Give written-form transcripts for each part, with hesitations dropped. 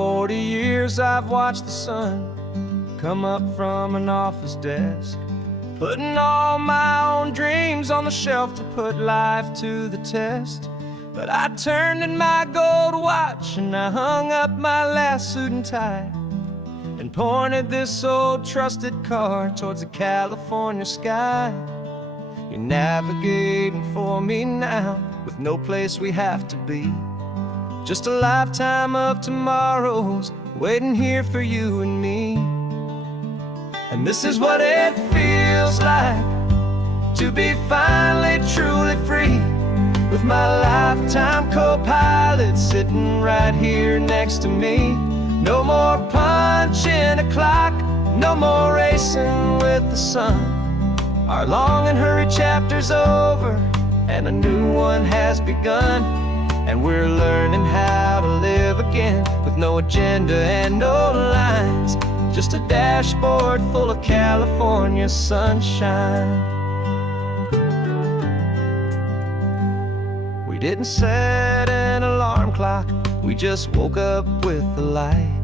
40 years I've watched the sun come up from an office desk, putting all my own dreams on the shelf to put life to the test. But I turned in my gold watch and I hung up my last suit and tie, and pointed this old trusted car towards the California sky. You're navigating for me now, with no place we have to be, just a lifetime of tomorrows waiting here for you and me. And this is what it feels like to be finally truly free, with my lifetime co-pilot sitting right here next to me. No more punching a clock, no more racing with the sun. Our long and hurried chapter's over, and a new one has begun. And we're learning how to live again, with no agenda and no lines, just a dashboard full of California sunshine. We didn't set an alarm clock, we just woke up with the light.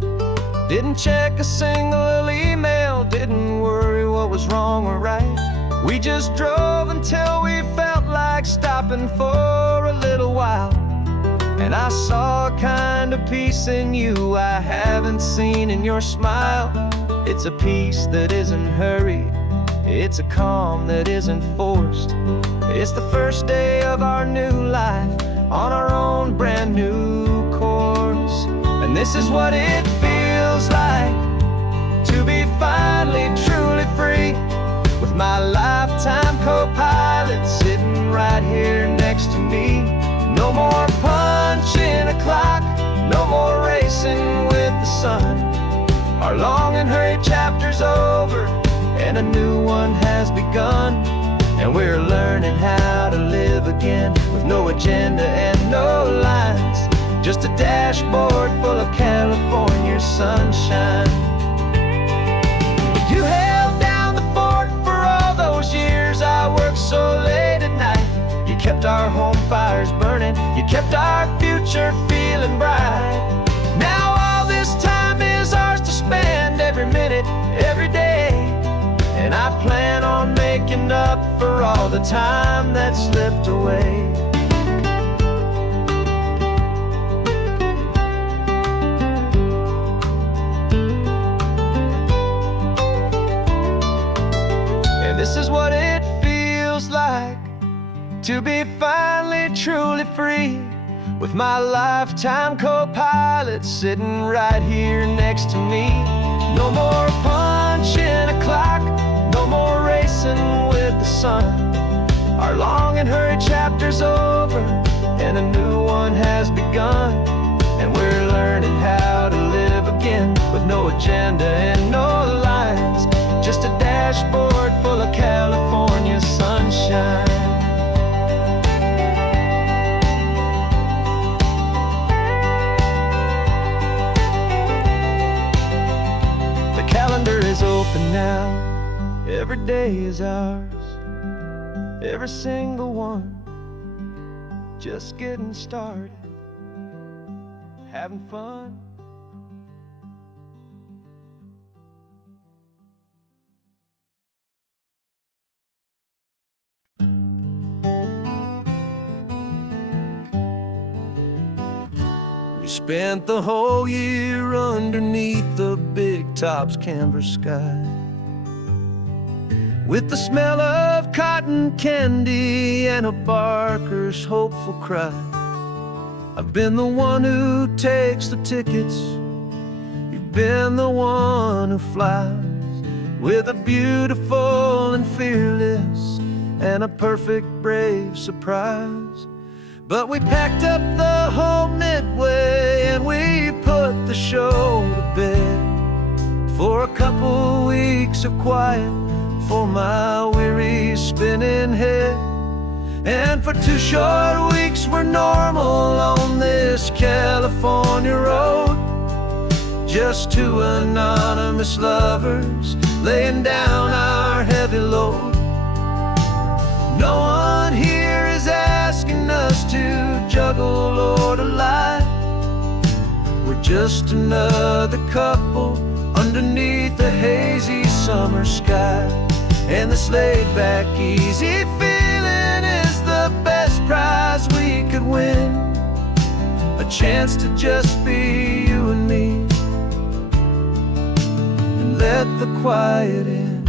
Didn't check a single email, didn't worry what was wrong or right. We just drove until we felt like stopping for a little while. And I saw a kind of peace in you I haven't seen in your smile. It's a peace that isn't hurried, it's a calm that isn't forced. It's the first day of our new life on our own brand new course. And this is what it feels like to be finally truly free, with my lifetime co-pilot sitting right here next to me. No more punching a clock, no more racing with the sun. Our long and hurried chapter's over, and a new one has begun. And we're learning how to live again, with no agenda and no lines, just a dashboard full of California sunshine. You held down the fort for all those years I worked so late at night. You kept our home fires burning, you kept our future feeling bright. Now all this time is ours to spend, every minute, every day. And I plan on making up for all the time that slipped away. And this is what it feels like to be finally truly free, with my lifetime co-pilot sitting right here next to me. No more punching a clock, no more racing with the sun. Our long and hurried chapter's over, and a new one has begun. And we're learning how to live again, with no agenda and no lines, just a dashboard full of California sunshine. The calendar is open now, every day is ours, every single one, just getting started, having fun. We spent the whole year underneath the big top's canvas sky, with the smell of cotton candy and a barker's hopeful cry. I've been the one who takes the tickets, you've been the one who flies, with a beautiful and fearless and a perfect brave surprise. But we packed up the whole Midway and we put the show to bed, for a couple weeks of quiet for my weary spinning head. And for 2 short weeks we're normal on this California road, just 2 anonymous lovers laying down our heavy load. No one here is asking us to juggle or to lie, we're just another couple underneath the hazy summer sky. And this laid-back, easy feeling is the best prize we could win. A chance to just be you and me, and let the quiet in.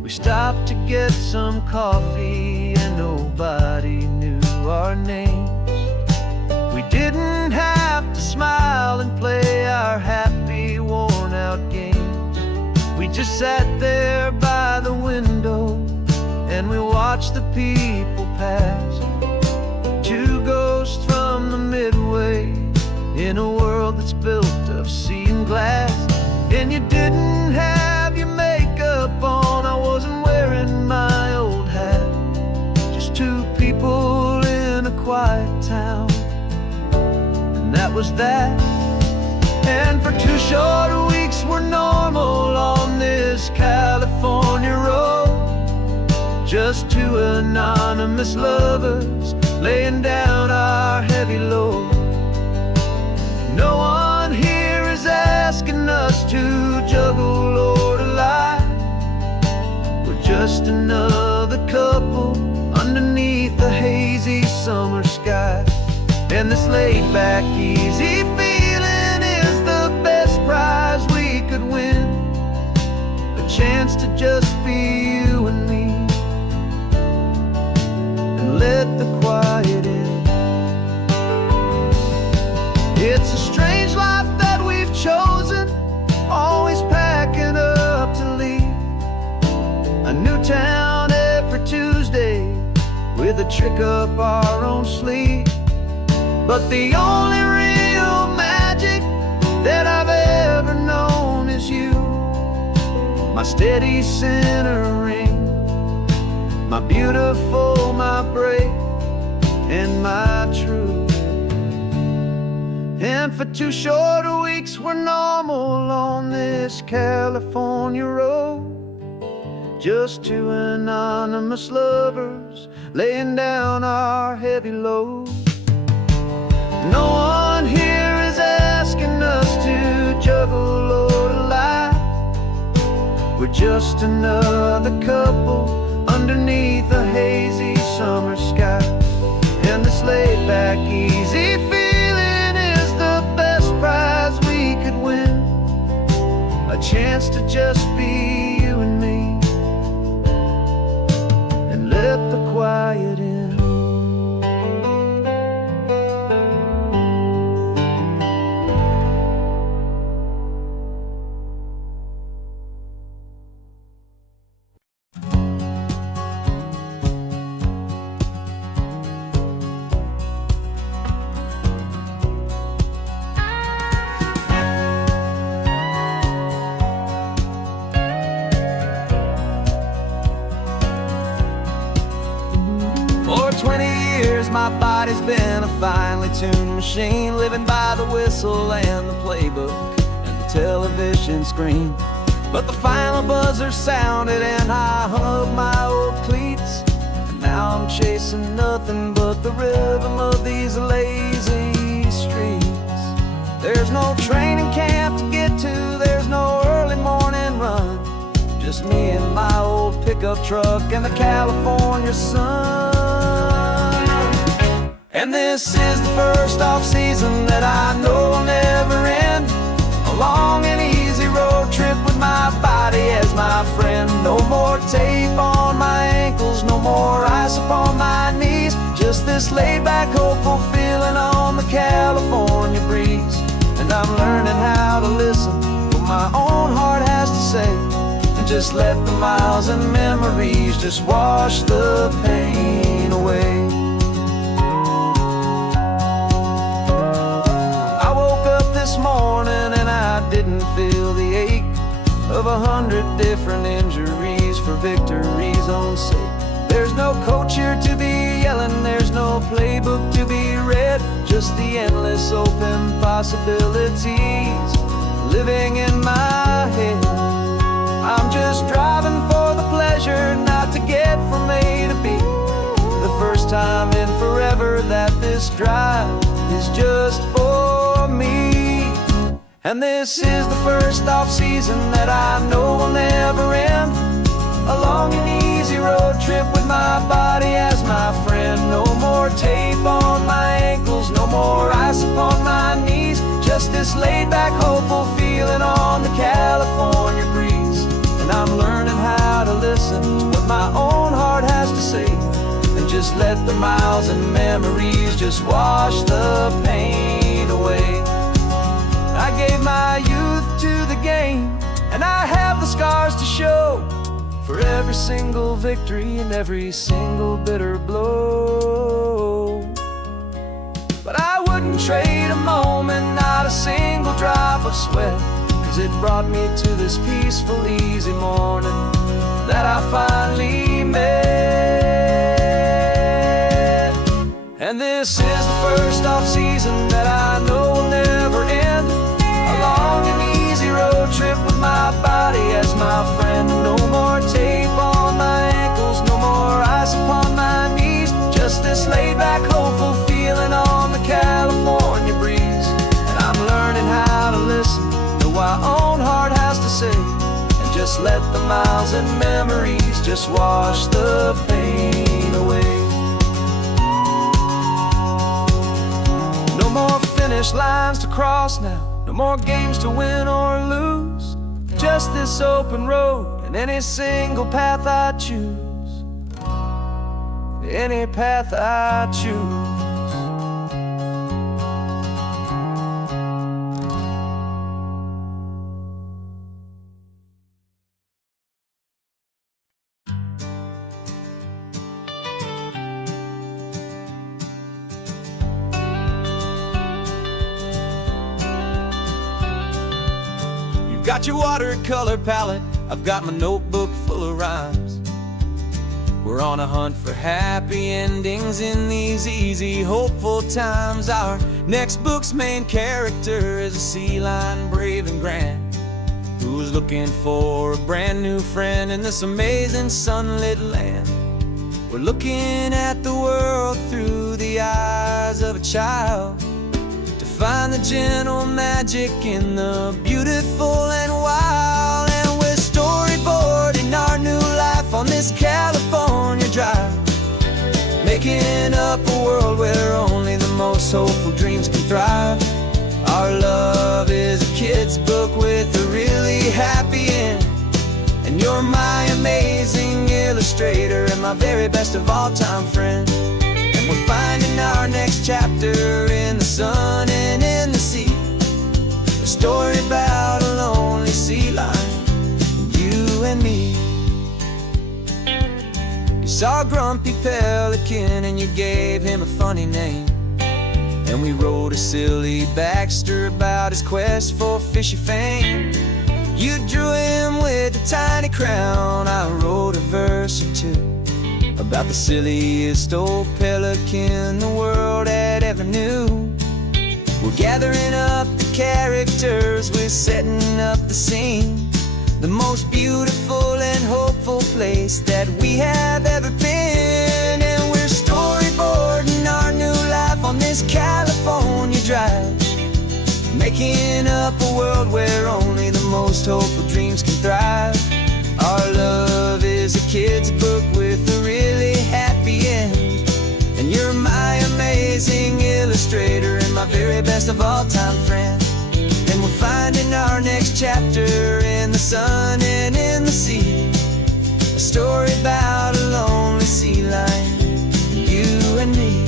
We stopped to get some coffee and nobody knew our names. We didn't have to smile and play our happy, worn-out games. We just sat there by the window and we watched the people pass. Two ghosts from the Midway in a world that's built of sea and glass. And you didn't have your makeup on, I wasn't wearing my old hat. Just two people in a quiet town, and that was that. And for 2 short weeks we're normal on this California road, just two anonymous lovers laying down our heavy load. No one here is asking us to juggle or to lie. We're just another couple underneath the hazy summer sky. And this laid-back, easy feeling is the best prize we could win. A chance to just be you and me, and let the quiet in. It's a strange life that we've chosen, always packing up to leave. A new town every Tuesday with a trick up our own sleeve. But the only real magic that I've ever known is you, my steady centering, my beautiful, my brave, and my true. And for 2 short weeks we're normal on this California road, just two anonymous lovers laying down our heavy load. No one here is asking us to juggle or to lie. We're just another couple underneath a hazy summer sky. And this laid-back, easy feeling is the best prize we could win. A chance to just be you and me, and let the quiet in. For 20 years my body's been a finely tuned machine, living by the whistle and the playbook and the television screen. But the final buzzer sounded and I hung up my old cleats, and now I'm chasing nothing but the rhythm of these lazy streets. There's no training camp to get to, there's no early morning run, just me and my old pickup truck and the California sun. And this is the first off-season that I know will never end. A long and easy road trip with my body as my friend. No more tape on my ankles, no more ice upon my knees. Just this laid-back, hopeful feeling on the California breeze. And I'm learning how to listen what my own heart has to say, and just let the miles and memories just wash the pain away. This morning and I didn't feel the ache of 100 different injuries for victory's own sake. There's no coach here to be yelling, there's no playbook to be read, just the endless open possibilities living in my head. I'm just driving for the pleasure, not to get from A to B. The first first time in forever that this drive is just for me. And this is the first off-season that I know will never end. A long and easy road trip with my body as my friend. No more tape on my ankles, no more ice upon my knees. Just this laid-back, hopeful feeling on the California breeze. And I'm learning how to listen to what my own heart has to say, and just let the miles and memories just wash the pain away. I gave my youth to the game, and I have the scars to show for every single victory and every single bitter blow. But I wouldn't trade a moment, not a single drop of sweat, 'cause it brought me to this peaceful, easy morning that I finally met. And this is the first off-season that I know will never end. A long and easy road trip with my body as my friend. No more tape on my ankles, no more ice upon my knees. Just this laid-back, hopeful feeling on the California breeze. And I'm learning how to listen to what my own heart has to say, and just let the miles and memories just wash the pain away. No more finish lines to cross now, no more games to win or lose. Just this open road and any single path I choose. Any path I choose. Got your watercolor palette, I've got my notebook full of rhymes. We're on a hunt for happy endings in these easy, hopeful times. Our next book's main character is a sea lion, brave and grand, who's looking for a brand new friend in this amazing sunlit land. We're looking at the world through the eyes of a child, find the gentle magic in the beautiful and wild. And we're storyboarding our new life on this California drive, making up a world where only the most hopeful dreams can thrive. Our love is a kid's book with a really happy end, and you're my amazing illustrator and my very best of all time friend. We're finding our next chapter in the sun and in the sea, a story about a lonely sea lion, you and me. You saw a grumpy pelican and you gave him a funny name, and we wrote a silly Baxter about his quest for fishy fame. You drew him with a tiny crown, I wrote a verse or two about the silliest old pelican the world had ever knew. We're gathering up the characters, we're setting up the scene, the most beautiful and hopeful place that we have ever been. And we're storyboarding our new life on this California drive, making up a world where only the most hopeful dreams can thrive. Our love is a kid's book with a really happy end, and you're my amazing illustrator and my very best of all time friend. And we're finding our next chapter in the sun and in the sea, a story about a lonely sea lion, you and me.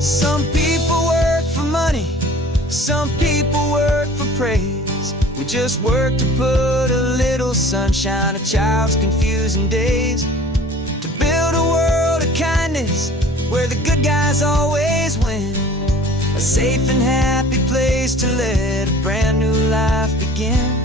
Some people work for money, some people work for praise. We just work to put a little sunshine to child's confusing days, to build a world of kindness where the good guys always win, a safe and happy place to let a brand new life begin.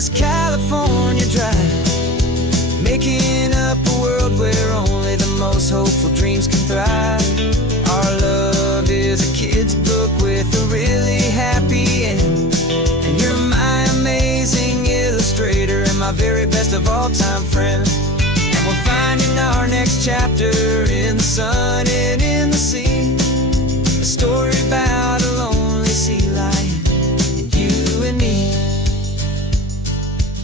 this California drive, making up a world where only the most hopeful dreams can thrive. Our love is a kid's book with a really happy end, and you're my amazing illustrator and my very best of all-time friend. And we're finding our next chapter in the sun and in the sea, a story about a lonely sea lion and you and me.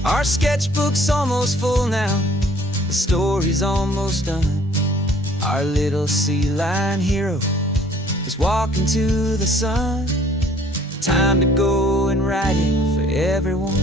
Our sketchbook's almost full now, the story's almost done. Our little sea lion hero is walking to the sun. Time to go and write it for everyone.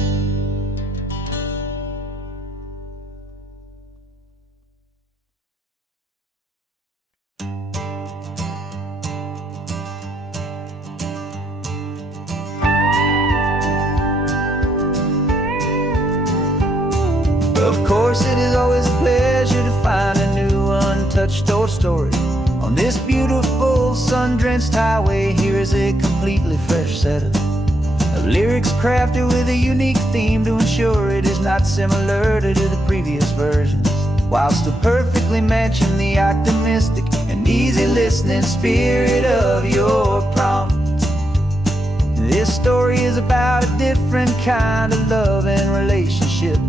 Of course, it is always a pleasure to find a new untouched old story. On this beautiful sun-drenched highway, here is a completely fresh set of lyrics crafted with a unique theme to ensure it is not similar to the previous versions, while still perfectly matching the optimistic and easy listening spirit of your prompt. This story is about a different kind of love and relationship.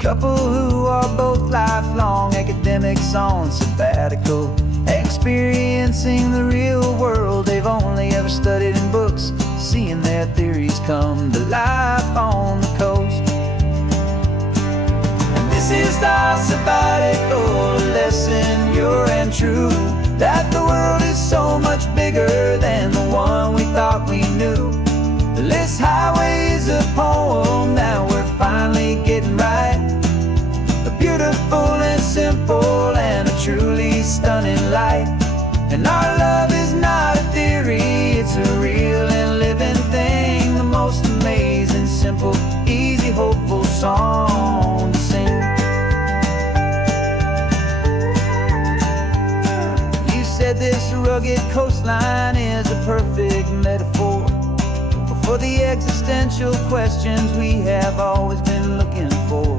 Couple who are both lifelong academics on sabbatical, experiencing the real world they've only ever studied in books, seeing their theories come to life on the coast. And this is our sabbatical lesson, pure and true, that the world is so much bigger than the one we thought we knew. This highway is a poem that we're finally getting right, a beautiful and simple and a truly stunning light. And our love is not a theory, it's a real and living thing, the most amazing, simple, easy, hopeful song to sing. You said this rugged coastline is a perfect metaphor for the existential questions we have always been looking for.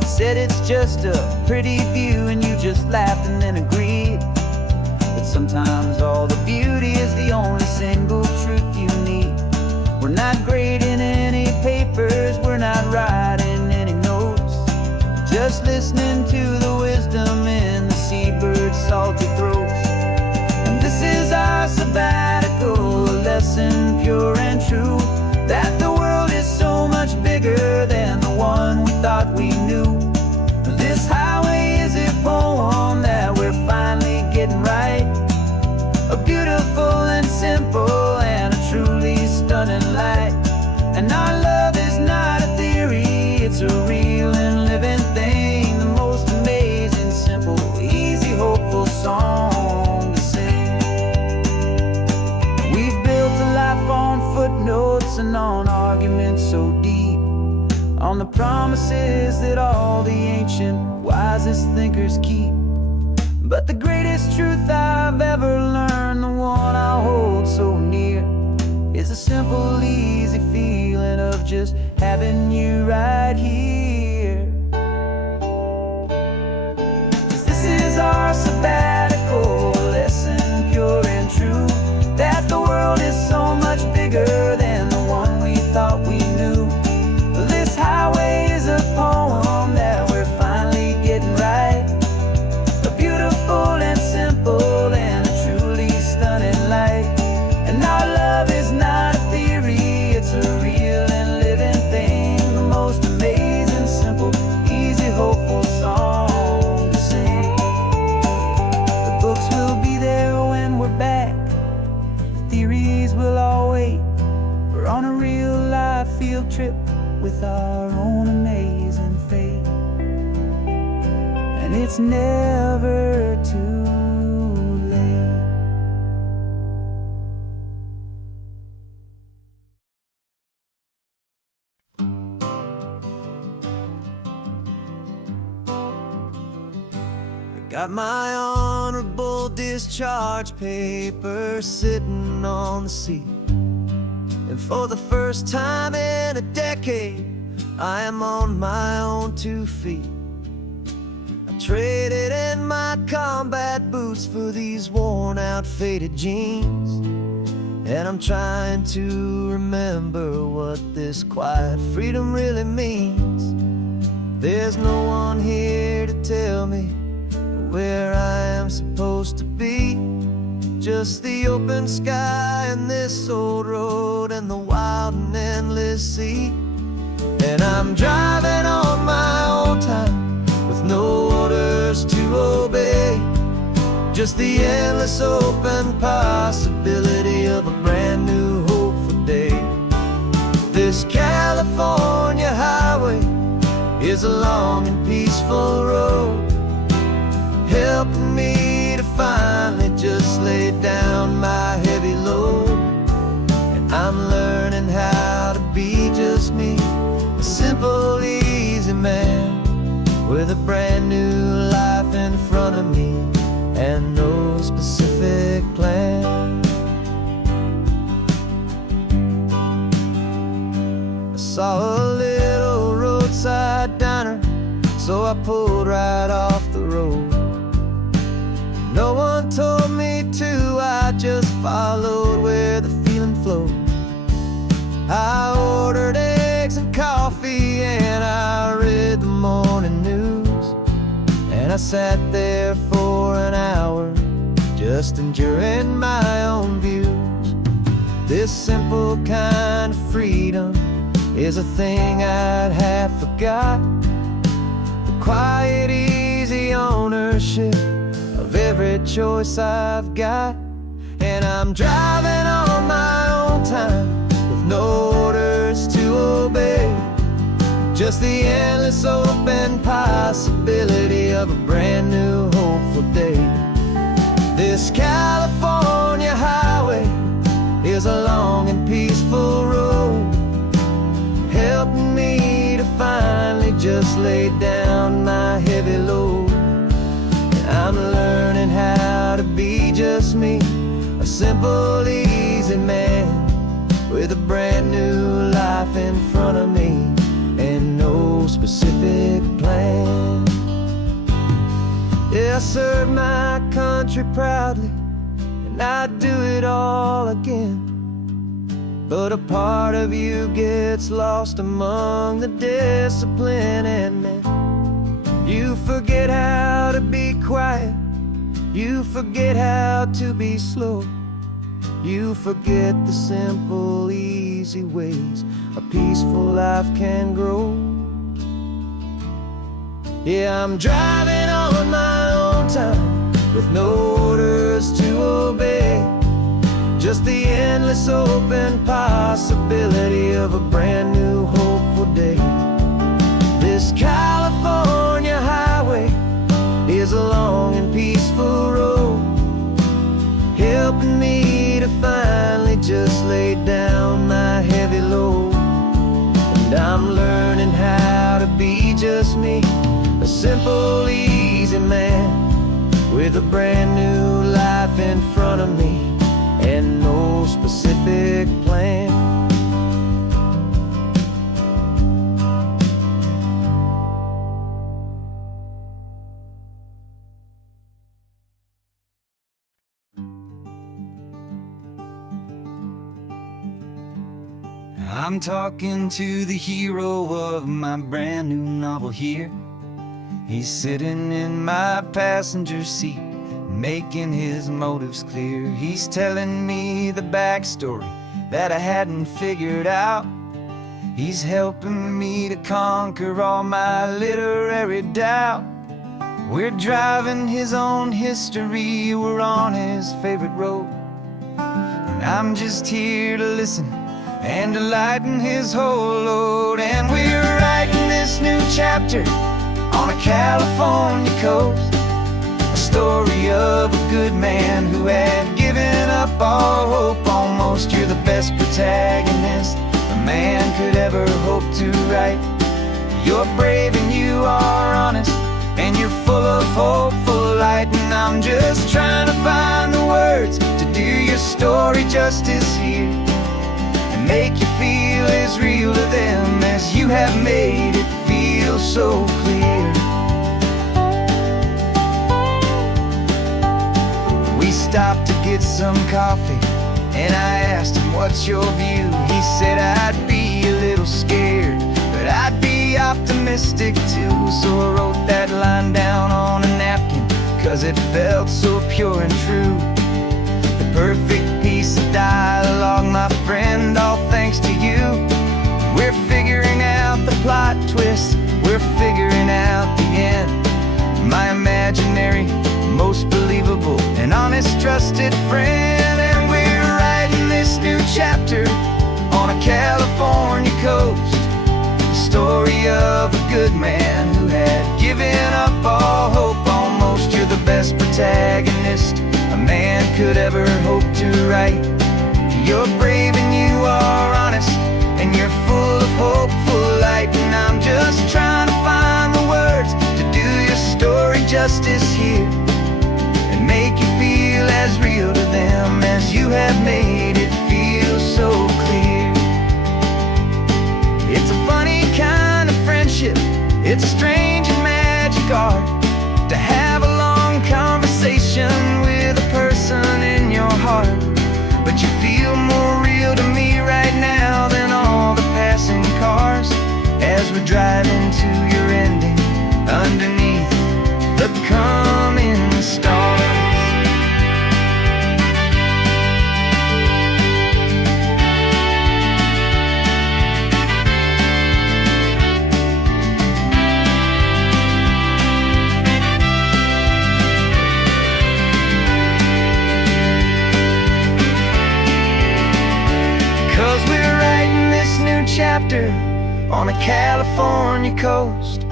You said it's just a pretty view and you just laughed and then agreed, but sometimes all the beauty is the only single truth you need. We're not grading any papers, we're not writing any notes, just listening to the wisdom in the seabird's salty throats. And this is our sabbatical lesson, pure and true, that the world is so much bigger than the one we thought we knew. This highway is a poem that we're finally getting right, a beautiful and simple and a truly stunning light. And our love is not a theory, it's a real and living thing, the most amazing, simple, easy, hopeful song to sing. We've built a life on footnotes and on arguments so deep, on the promises that all the ancient wisest thinkers keep. But the greatest truth I've ever learned, the one I hold so near, is a simple, easy feeling of just having you right here. 'Cause this is our sabbatical lesson, pure and true, that the world is so much bigger than the one we thought we knew. This highway is a poem that we're finally getting right, a beautiful and simple and a truly stunning light. And our love is not a theory, it's a real and living thing, the most amazing, simple, easy, hopeful song to sing. The books will be there when we're back, the theories will all wait. We're on a real life field trip with our own amazing fate, and it's never too late. I got my honorable discharge paper sitting on the seat, and For the first time in a decade, I am on my own 2 feet. I traded in my combat boots for these worn out, faded jeans. And I'm trying to remember what this quiet freedom really means. There's no one here to tell me where I am supposed to be. Just the open sky and this old road and the wild and endless sea. And I'm driving on my own time with no orders to obey. Just the endless open possibility of a brand new hopeful day. This California highway is a long and peaceful road, helping me to finally just lay down my heavy load. And I'm learning how to be just me, a simple, easy man with a brand new life in front of me and no specific plan. I saw a little roadside diner, so I pulled right off the road. No one told me to, I just followed where the feeling flowed. I ordered eggs and coffee and I read the morning news. And I sat there for an hour, just enjoying my own views. This simple kind of freedom is a thing I'd have forgot. The quiet, easy ownership of every choice I've got. And I'm driving on my own time with no orders to obey. Just the endless open possibility of a brand new hopeful day. This California highway is a long and peaceful road, helping me to finally just lay down my heavy load. And I'm learning how to be just me, a simple, easy man with a brand new life in front of me and no specific plan. Yeah, I served my country proudly, and I'd do it all again. But a part of you gets lost among the discipline and men. You forget how to be quiet, you forget how to be slow. You forget the simple, easy ways a peaceful life can grow. Yeah, I'm driving on my own time with no orders to obey. Just the endless open possibility of a brand new hopeful day. This California highway is a long and peaceful road, helping me to finally just lay down my heavy load. And I'm learning how to be just me, a simple, easy man with a brand new life in front of me and no specific plan. I'm talking to the hero of my brand new novel here. He's sitting in my passenger seat, making his motives clear. He's telling me the backstory that I hadn't figured out. He's helping me to conquer all my literary doubt. We're driving his own history, we're on his favorite road. And I'm just here to listen and to lighten his whole load. And we're writing this new chapter on a California coast, a story of a good man who had given up all hope almost. You're the best protagonist a man could ever hope to write. You're brave and you are honest, and you're full of hopeful light. And I'm just trying to find the words to do your story justice here. And make you feel as real to them as you have made it feel so clear. We stopped to get some coffee, and I asked him, what's your view? He said, I'd be a little scared, but I'd be optimistic too. So I wrote that line down on a napkin, 'cause it felt so pure and true. The perfect piece of dialogue, my friend, all thanks to you. We're figuring out the plot twist, we're figuring out the end. My imaginary, most believable and honest trusted friend. And we're writing this new chapter on a California coast, the story of a good man who had given up all hope almost. You're the best protagonist a man could ever hope to write. You're brave and you are honest, and you're full of hopeful light. And I'm just trying to find the words to do your story justice here, and make you feel as real to them as you have made it feel so clear. It's a funny kind of friendship, it's strange and magic art to have a long conversation with a person in your heart. But you feel more real to me right now than all the passing cars, as we're driving to your ending underneath the coming stars. 'Cause we're writing this new chapter on a California coast,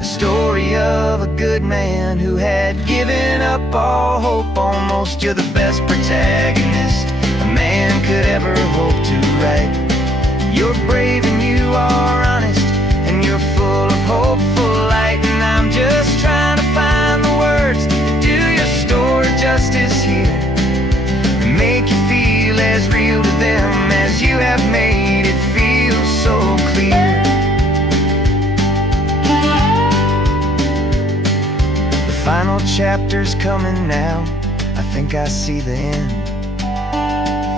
a story of a good man who had given up all hope almost. You're the best protagonist a man could ever hope to write. You're brave and you are honest, and you're full of hopeful light. And I'm just trying to find the words to do your story justice here, and make you feel as real to them as you have made it feel so clear. The final chapter's coming now, I think I see the end.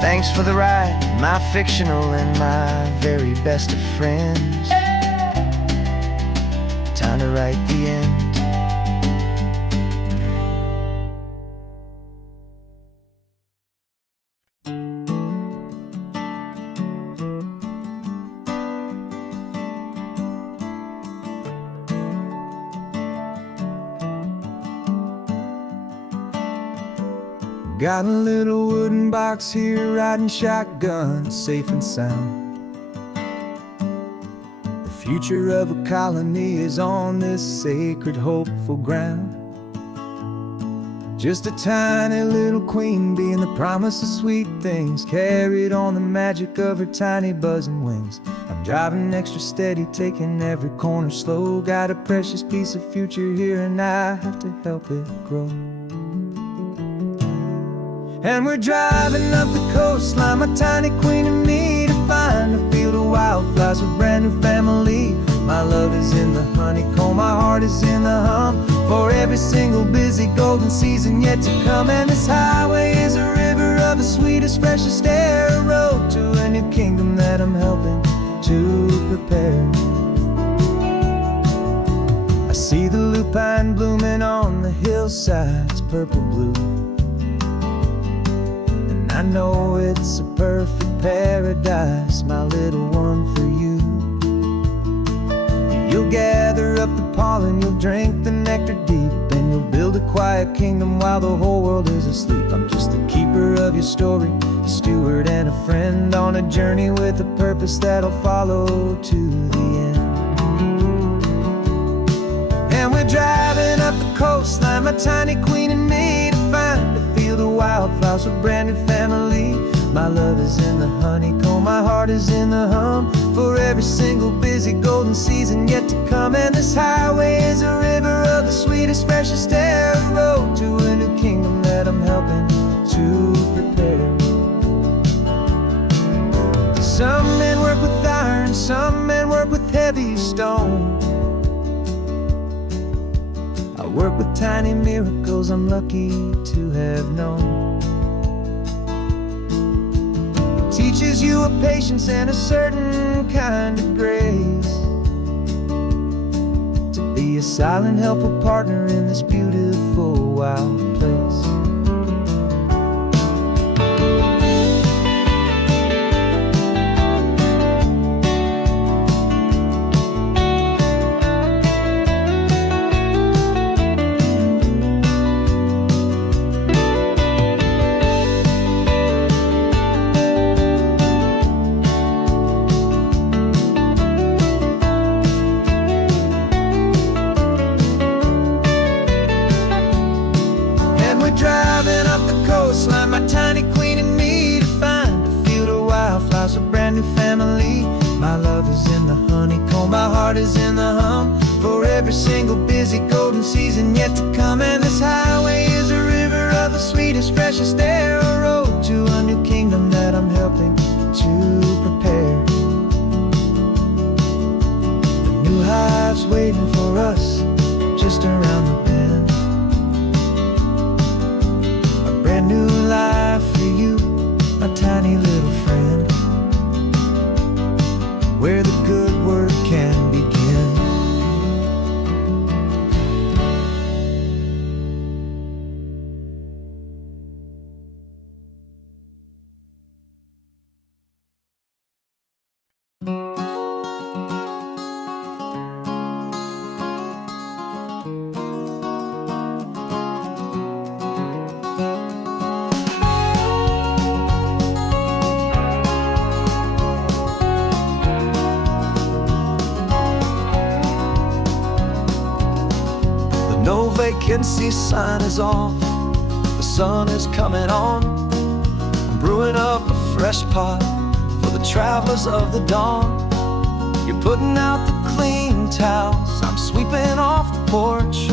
Thanks for the ride, my fictional and my very best of friends. Time to write the end. Got a little wooden box here, riding shotgun, safe and sound. The future of a colony is on this sacred, hopeful ground. Just a tiny little queen bee and the promise of sweet things, carried on the magic of her tiny buzzing wings. I'm driving extra steady, taking every corner slow. Got a precious piece of future here, and I have to help it grow. And we're driving up the coastline, my tiny queen and me, to find a field of wildflowers, a brand new family. My love is in the honeycomb, my heart is in the hum, for every single busy golden season yet to come. And this highway is a river of the sweetest, freshest air, a road to a new kingdom that I'm helping to prepare. I see the lupine blooming on the hillsides, purple blue. I know it's a perfect paradise, my little one, for you. You'll gather up the pollen, you'll drink the nectar deep, and you'll build a quiet kingdom while the whole world is asleep. I'm just the keeper of your story, a steward and a friend, on a journey with a purpose that'll follow to the end. And we're driving up the coastline, my tiny queen and me, to find a field of wildflowers, a brand new family. My love is in the honeycomb, my heart is in the hum, for every single busy golden season yet to come. And this highway is a river of the sweetest, freshest air, a road to a new kingdom that I'm helping to prepare. So some men work with heavy stone. I work with tiny miracles I'm lucky to have known. It teaches you a patience and a certain kind of grace, to be a silent, helpful partner in this beautiful, wild place. Driving up the coastline, my tiny queen and me, to find a field of wildflowers, a brand new family. My love is in the honeycomb, my heart is in the hum, for every single busy golden season yet to come. And this highway is a river of the sweetest, freshest air, a road to a new kingdom that I'm helping to prepare. The new hive's waiting for us just around the bend. New life for you, my tiny little friend, where the good work can begin. No vacancy sign is off, the sun is coming on. I'm brewing up a fresh pot for the travelers of the dawn. You're putting out the clean towels, I'm sweeping off the porch.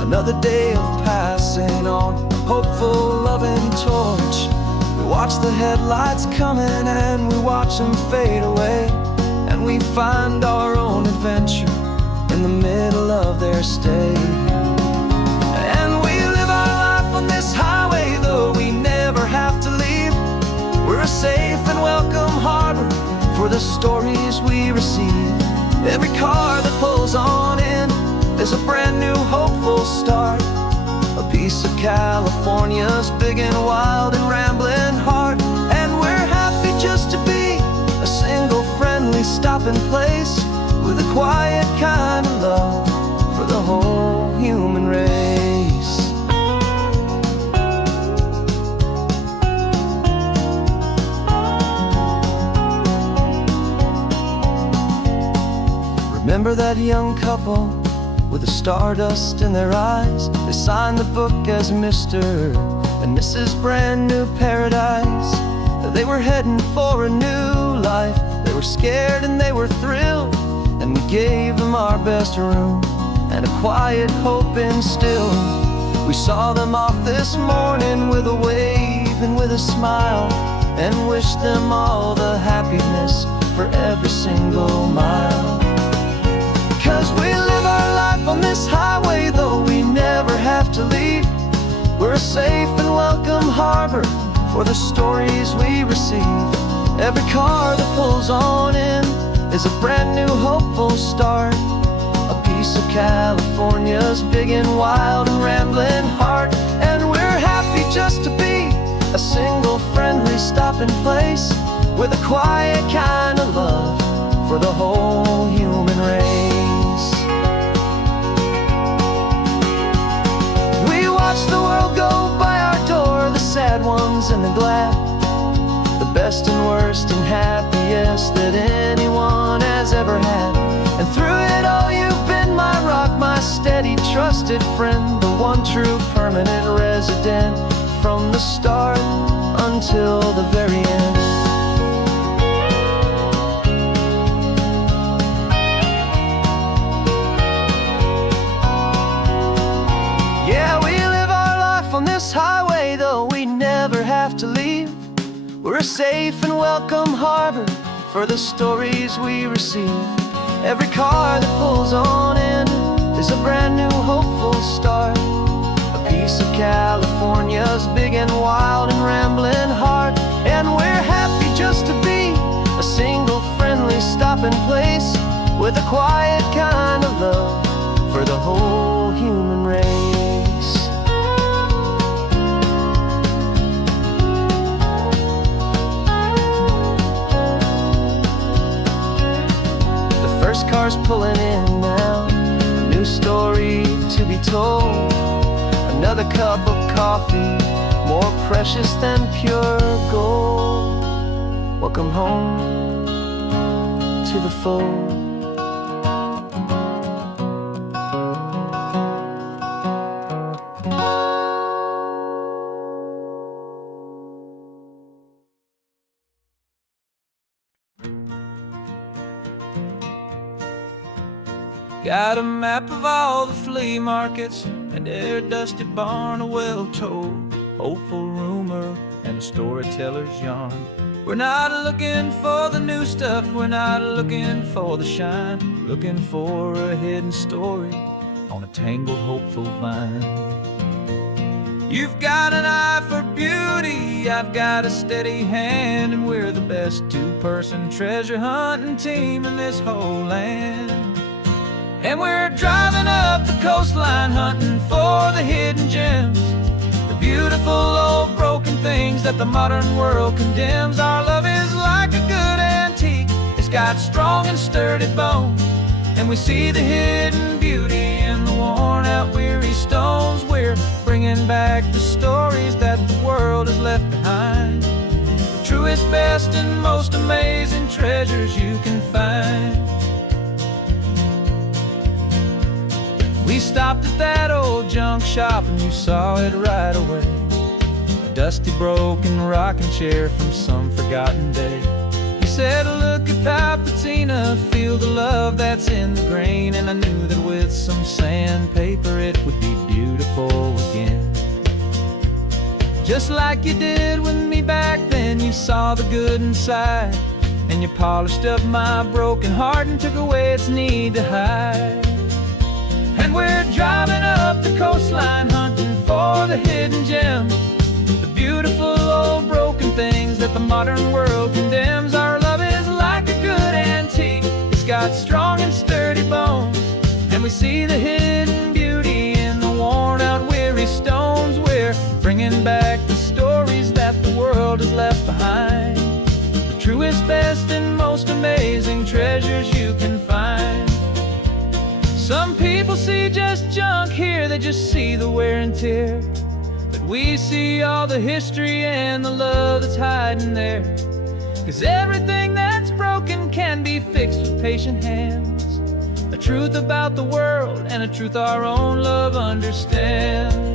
Another day of passing on, a hopeful, loving torch. We watch the headlights coming and we watch them fade away, and we find our own adventure in the middle of their stay. And we live our life on this highway, though we never have to leave. We're a safe and welcome harbor for the stories we receive. Every car that pulls on in is a brand new hopeful start, a piece of California's big and wild and rambling heart. And we're happy just to be a single friendly stopping place, with a quiet kind of love for the whole human race. Remember that young couple with the stardust in their eyes? They signed the book as Mr. and Mrs. Brand New Paradise. They were heading for a new life. They were scared and they were thrilled, and we gave them our best room and a quiet hope instilled. We saw them off this morning with a wave and with a smile, and wished them all the happiness for every single mile. 'Cause we live our life on this highway, though we never have to leave. We're a safe and welcome harbor for the stories we receive. Every car that pulls on in is a brand new hopeful start, a piece of California's big and wild and rambling heart. And we're happy just to be a single friendly stopping place, with a quiet kind of love for the whole human race. We watch the world go by our door, the sad ones and the glad, the best and worst and happiest that anyone has ever had. And through it all you've been my rock, my steady, trusted friend, the one true permanent resident, from the start until the very end. Yeah, we live our life on this highway, though we never have to leave. We're a safe and welcome harbor for the stories we receive. Every car that pulls on in is a brand new hopeful start, a piece of California's big and wild and rambling heart. And we're happy just to be a single friendly stopping place, with a quiet kind of love for the whole human race. The first car's pulling in now, a new story to be told. Another cup of coffee, more precious than pure gold. Welcome home to the fold. Got a map of all the flea markets and their dusty barn, a well-told hopeful rumor and a storyteller's yarn. We're not looking for the new stuff, we're not looking for the shine, we're looking for a hidden story on a tangled hopeful vine. You've got an eye for beauty, I've got a steady hand, and we're the best two-person treasure hunting team in this whole land. And we're driving up the coastline hunting for the hidden gems, the beautiful old broken things that the modern world condemns. Our love is like a good antique, it's got strong and sturdy bones, and we see the hidden beauty in the worn out weary stones. We're bringing back the stories that the world has left behind, the truest, best, and most amazing treasures you can find. We stopped at that old junk shop and you saw it right away, a dusty broken rocking chair from some forgotten day. You said, look at that patina, feel the love that's in the grain, and I knew that with some sandpaper it would be beautiful again. Just like you did with me back then, you saw the good inside, and you polished up my broken heart and took away its need to hide. And we're driving up the coastline hunting for the hidden gems, the beautiful old broken things that the modern world condemns. Our love is like a good antique, it's got strong and sturdy bones, and we see the hidden beauty in the worn out weary stones. We're bringing back the stories that the world has left behind, the truest, best, and most amazing treasures you can find. Some people see just junk here, they just see the wear and tear, but we see all the history and the love that's hiding there. 'Cause everything that's broken can be fixed with patient hands, a truth about the world and a truth our own love understands.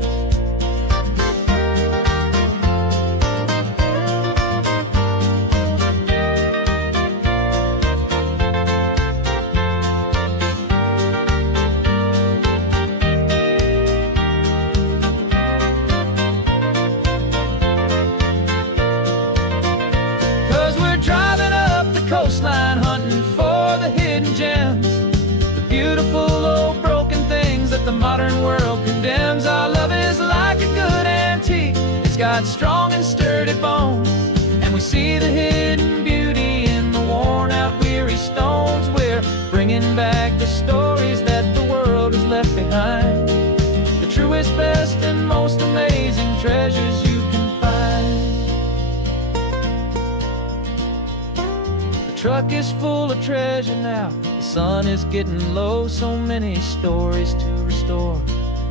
'Cause we're driving up the coastline hunting for the hidden gems, the beautiful old broken things that the modern world condemns. Our love is like a good antique, it's got strong and sturdy bones, and we see the hidden beauty in the worn out weary stones. We're bringing back the stories that the world has left behind, the truest, best, and most amazing treasures you can find. The truck is full of treasure now, the sun is getting low. So many stories to restore,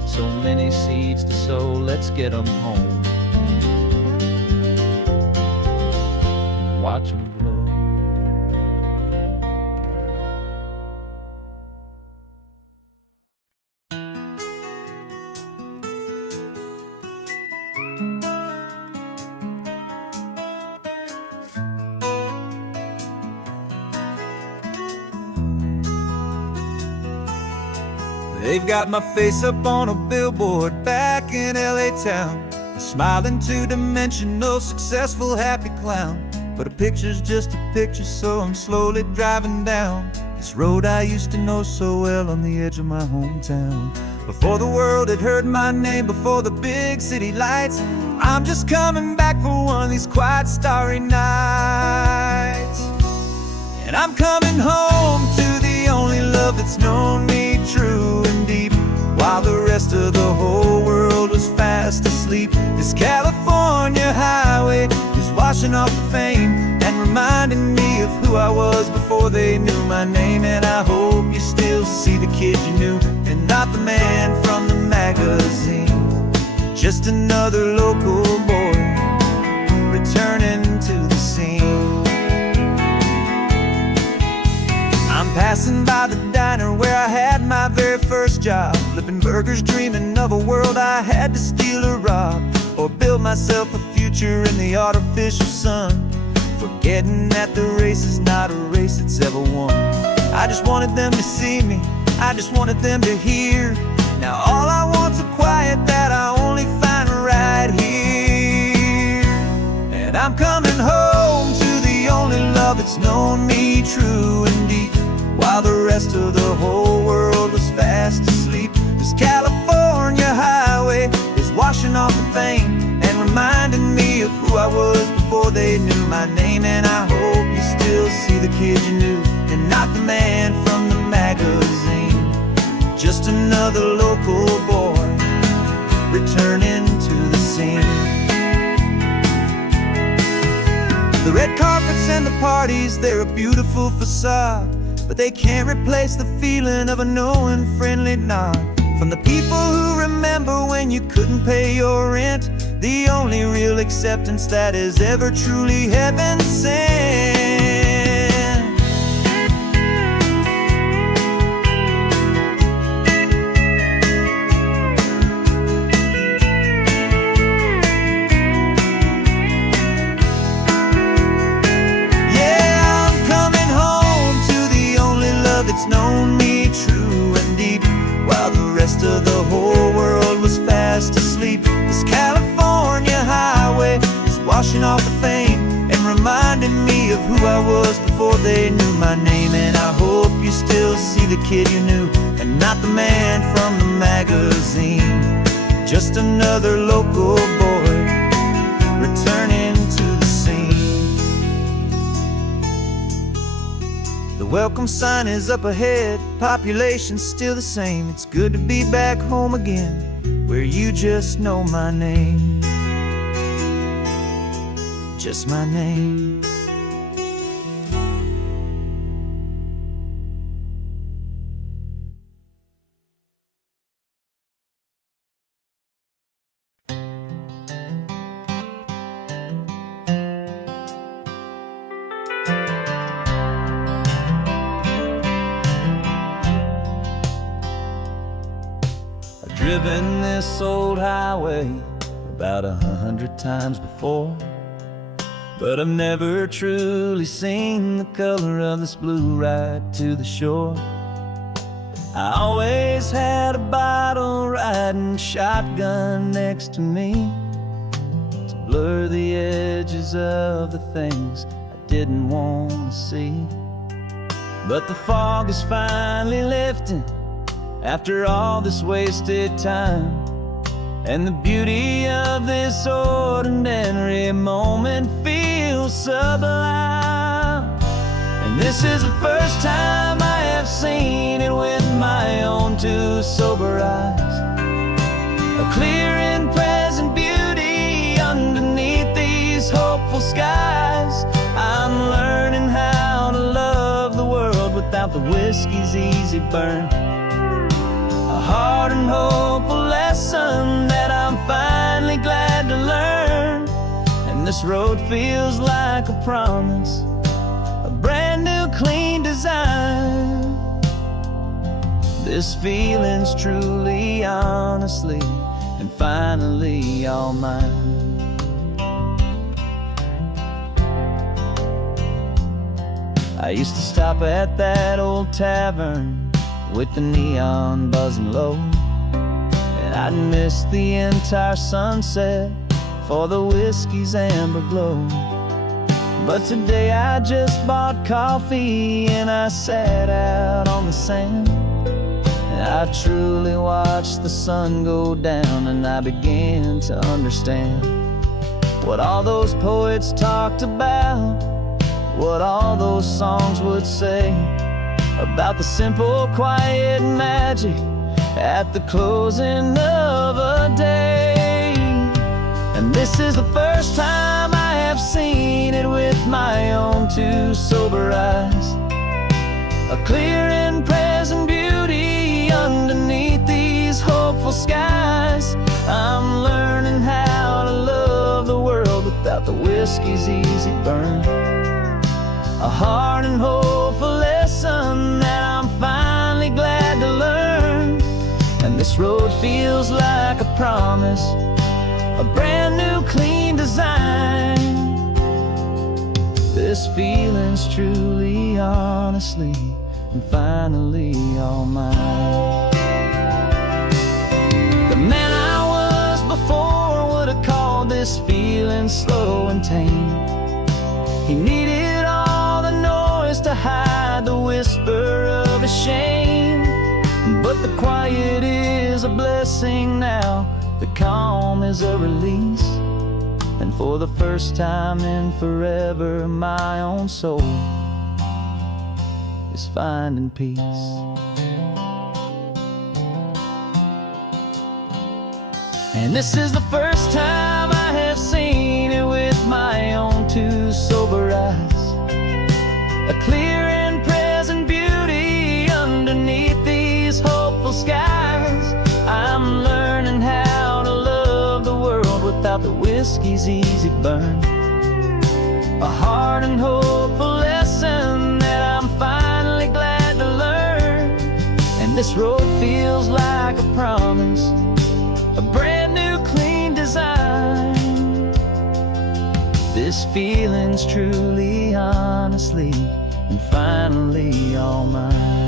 so many seeds to sow. Let's get them home, watch them blow. They've got my face up on a billboard back in LA town, a smiling two-dimensional, successful, happy clown. but a picture's just a picture, so I'm slowly driving down this road I used to know so well on the edge of my hometown. Before the world had heard my name, before the big city lights, I'm just coming back for one of these quiet starry nights. And I'm coming home to the only love that's known me true and deep, while the rest of the whole world was fast asleep. This California highway is washing off the fame and reminding me of who I was before they knew my name. And I hope you still see the kid you knew, and not the man from the magazine. Just another local boy returning to the scene. I'm passing by the diner where I had my very first job, flipping burgers, dreaming of a world I had to steal or rob, or build myself a future in the artificial sun, forgetting that the race is not a race that's ever won. I just wanted them to see me, I just wanted them to hear. Now all I want's a quiet that I only find right here. And I'm coming home to the only love that's known me true and deep, while the rest of the whole world was fast asleep. This California highway is washing off the fame and reminding me of who I was before they knew my name. And I hope you still see the kid you knew, and not the man from the magazine. Just another local boy returning to the scene. The red carpets and the parties, they're a beautiful facade, but they can't replace the feeling of a knowing, friendly nod from the people who remember when you couldn't pay your rent. The only real acceptance that is ever truly heaven sent. Yeah, I'm coming home to the only love that's known me true and deep, while the rest of the whole world was fast asleep. This California highway is washing off the fame and reminding me of who I was before they knew my name. And I hope you still see the kid you knew, and not the man from the magazine. Just another local boy returning to the scene. The welcome sign is up ahead, population's still the same. It's good to be back home again, where you just know my name. Just my name. I've driven this old highway about 100 times before, but I've never truly seen the color of this blue right to the shore. I always had a bottle riding shotgun next to me to blur the edges of the things I didn't want to see. But the fog is finally lifting after all this wasted time, and the beauty of this ordinary moment feels sublime. And this is the first time I have seen it with my own two sober eyes, a clear and present beauty underneath these hopeful skies. I'm learning how to love the world without the whiskey's easy burn, a hard and hopeful lesson that I'm finally glad to learn. And this road feels like a promise, a brand new clean design. This feeling's truly, honestly, and finally all mine. I used to stop at that old tavern with the neon buzzing low, and I'd miss the entire sunset for the whiskey's amber glow. But today I just bought coffee and I sat out on the sand, and I truly watched the sun go down, and I began to understand what all those poets talked about, what all those songs would say about the simple, quiet magic at the closing of a day. And this is the first time I have seen it with my own two sober eyes, a clear and present beauty underneath these hopeful skies. I'm learning how to love the world without the whiskey's easy burn, a hard and hopeful lesson that I'm finally glad to learn. And this road feels like a promise, a brand new clean design. This feeling's truly, honestly, and finally all mine. The man I was before would have called this feeling slow and tame. He needed all the noise to hide the whisper of his shame. But the quiet is a blessing now, the calm is a release, and for the first time in forever, my own soul is finding peace. And this is the first time I have seen it with my own two sober eyes, a clear and present beauty underneath these hopeful skies. I'm learning how to love the world without the whiskey's easy burn, a hard and hopeful lesson that I'm finally glad to learn. And this road feels like a promise, a brand new clean design. This feeling's truly, honestly, and finally all mine.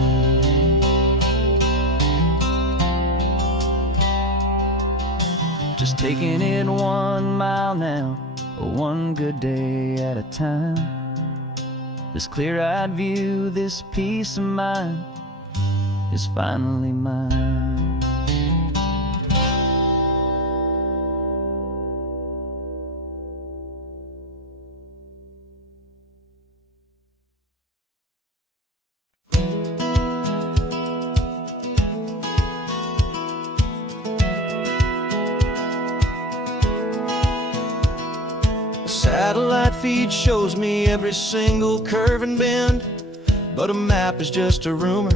Just taking it 1 mile now, one good day at a time. This clear-eyed view, this peace of mind is finally mine. Satellite feed shows me every single curve and bend, but a map is just a rumor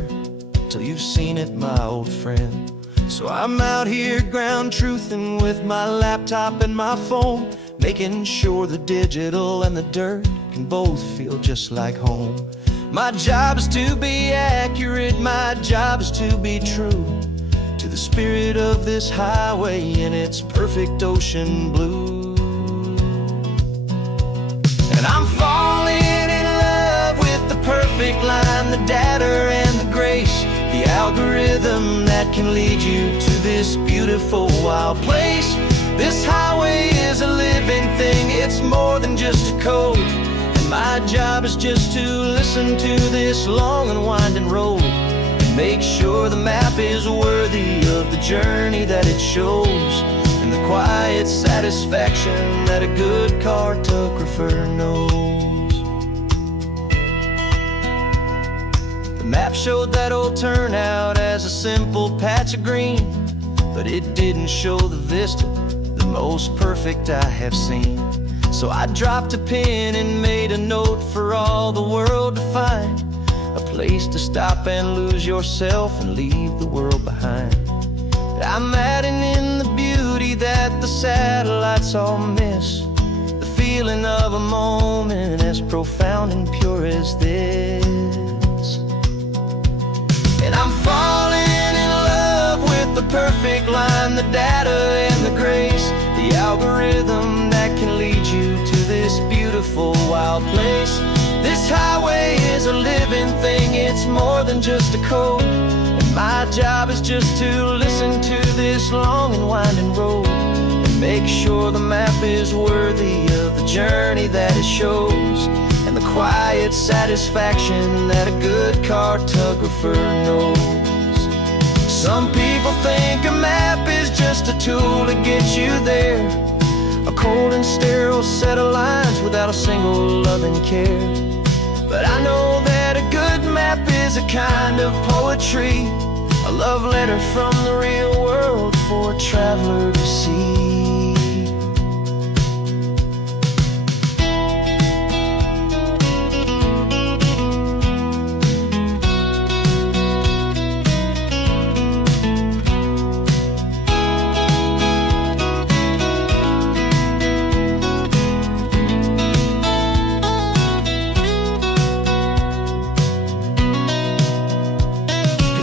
till you've seen it, my old friend. So I'm out here ground truthing with my laptop and my phone, making sure the digital and the dirt can both feel just like home. My job is to be accurate, my job is to be true to the spirit of this highway in its perfect ocean blue. And I'm falling in love with the perfect line, the data and the grace, the algorithm that can lead you to this beautiful wild place. This highway is a living thing, it's more than just a code. And my job is just to listen to this long and winding road and make sure the map is worthy of the journey that it shows, and the quiet satisfaction that a good cartographer knows. The map showed that old turnout as a simple patch of green, but it didn't show the vista, the most perfect I have seen. So I dropped a pin and made a note for all the world to find, a place to stop and lose yourself and leave the world behind. I'm adding in the beauty that the satellites all miss, the feeling of a moment as profound and pure as this. And I'm falling in love with the perfect line, the data and the grace, the algorithm that can lead you to this beautiful wild place. This highway is a living thing, it's more than just a code. And my job is just to listen to this long and winding road and Make sure the map is worthy of the journey that it shows, and the quiet satisfaction that a good cartographer knows. Some people think a map is just a tool to get you there, a cold and sterile set of lines without a single loving care. But I know that a good map is a kind of poetry, a love letter from the real world for a traveler to see.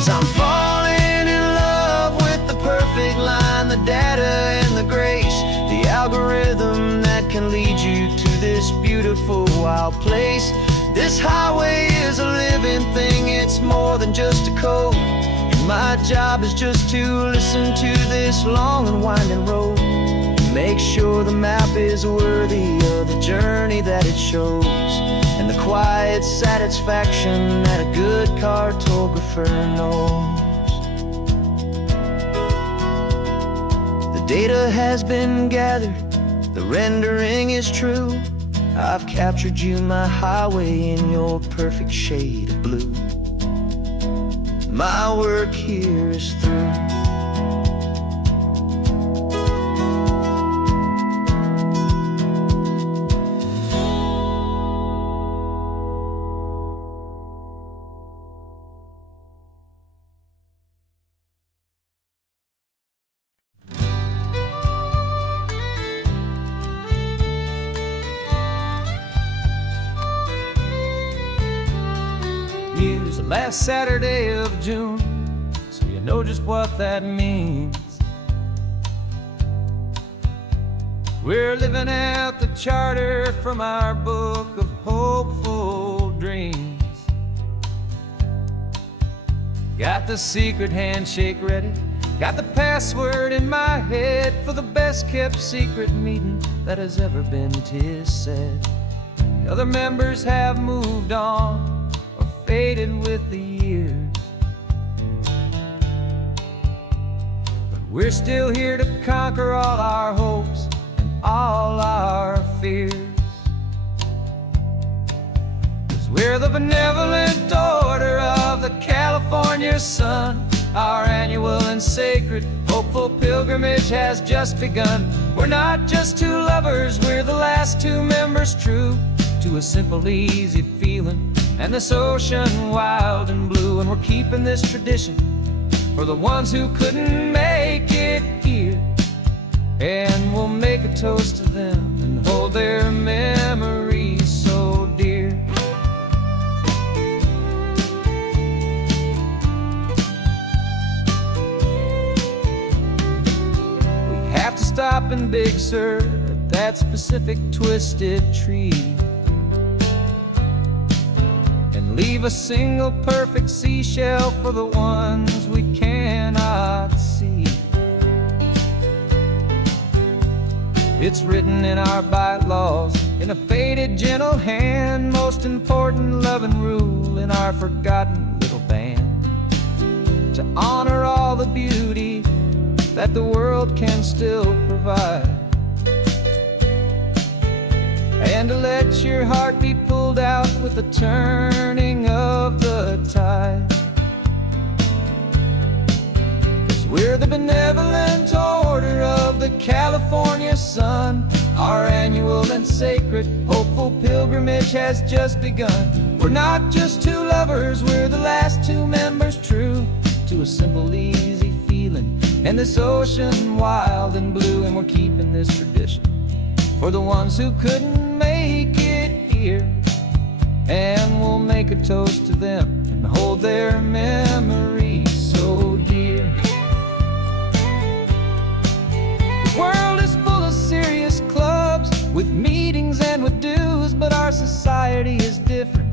I'm falling in love with the perfect line, the data and the grace, the algorithm that can lead you to this beautiful wild place. This highway is a living thing, it's more than just a code, and my job is just to listen to this long and winding road, and make sure the map is worthy of the journey that it shows, and the quiet satisfaction that a good cartographer knows. The data has been gathered, the rendering is true. I've captured you, my highway, in your perfect shade of blue. My work here is through. Use the last Saturday of June, so you know just what that means. We're living out the charter from our book of hopeful dreams. Got the secret handshake ready, got the password in my head for the best kept secret meeting that has ever been, 'tis said. The other members have moved on, faded with the years, but we're still here to conquer all our hopes and all our fears. 'Cause we're the benevolent order of the California sun. Our annual and sacred hopeful pilgrimage has just begun. We're not just two lovers, we're the last two members true to a simple, easy feeling and this ocean wild and blue. And we're keeping this tradition for the ones who couldn't make it here, and we'll make a toast to them and hold their memories so dear. We have to stop in Big Sur at that specific twisted tree, leave a single perfect seashell for the ones we cannot see. It's written in our bylaws, in a faded gentle hand, most important loving rule in our forgotten little band, to honor all the beauty that the world can still provide, and to let your heart be pulled out with the turning of the tide. 'Cause we're the benevolent order of the California sun. Our annual and sacred hopeful pilgrimage has just begun. We're not just two lovers, we're the last two members true to a simple, easy feeling and this ocean wild and blue. And we're keeping this tradition for the ones who couldn't make it here, and we'll make a toast to them and hold their memories so dear. The world is full of serious clubs with meetings and with dues, but our society is different,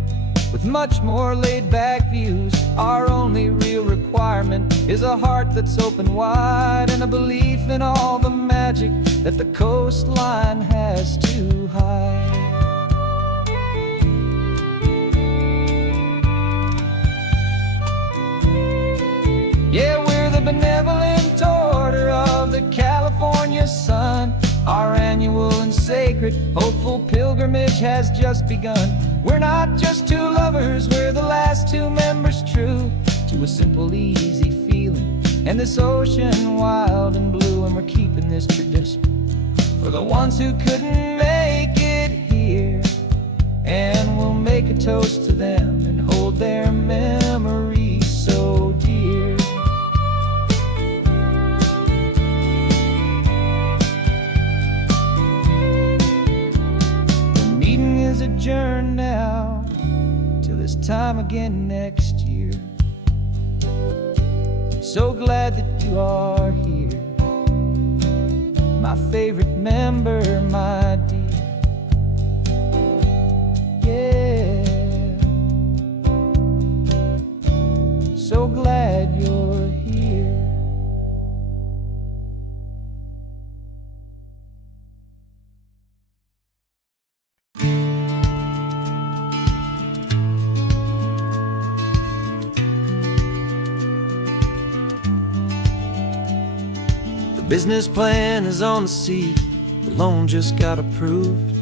with with much more laid-back views. Our only real requirement is a heart that's open wide, and a belief in all the magic that the coastline has to hide. Yeah, we're the benevolent order of the California sun. Our annual and sacred, hopeful pilgrimage has just begun. We're not just two lovers, we're the last two members true to a simple, easy feeling, and this ocean wild and blue. And we're keeping this tradition for the ones who couldn't make it here, and we'll make a toast to them and hold their memories so dear. The meeting is adjourned now till this time again next year. So glad that you are here, my favorite member, my dear. Yeah, so glad you're here. The business plan is on the seat, the loan just got approved.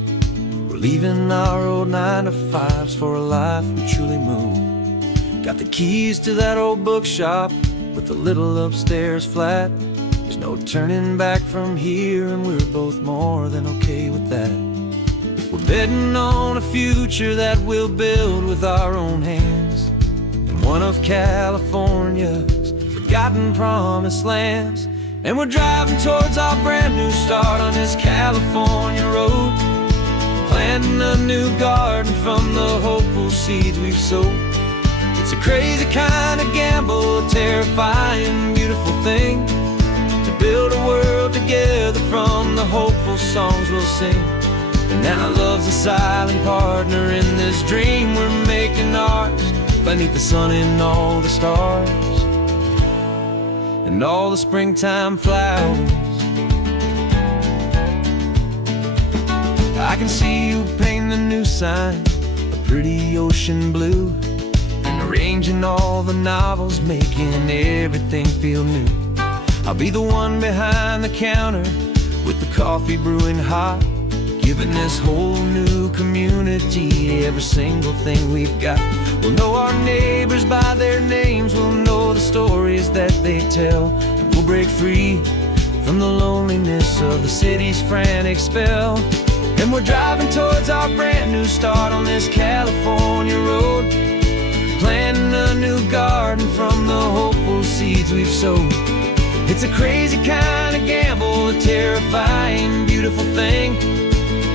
We're leaving our old 9-to-5s for a life we truly move. Got the keys to that old bookshop with the little upstairs flat. There's no turning back from here, and we're both more than okay with that. We're betting on a future that we'll build with our own hands, in one of California's forgotten promised lands. And we're driving towards our brand new start on this California road, planting a new garden from the hopeful seeds we've sowed. It's a crazy kind of gamble, a terrifying, beautiful thing, to build a world together from the hopeful songs we'll sing. And now love's a silent partner in this dream we're making ours, beneath the sun and all the stars and all the springtime flowers. I can see you painting a new sign, a pretty ocean blue, and arranging all the novels, making everything feel new. I'll be the one behind the counter with the coffee brewing hot, giving this whole new community every single thing we've got. We'll know our neighbors by their names, we'll know the stories that they tell, and we'll break free from the loneliness of the city's frantic spell. And we're driving towards our brand new start on this California road, planting a new garden from the hopeful seeds we've sowed. It's a crazy kind of gamble, a terrifying, beautiful thing,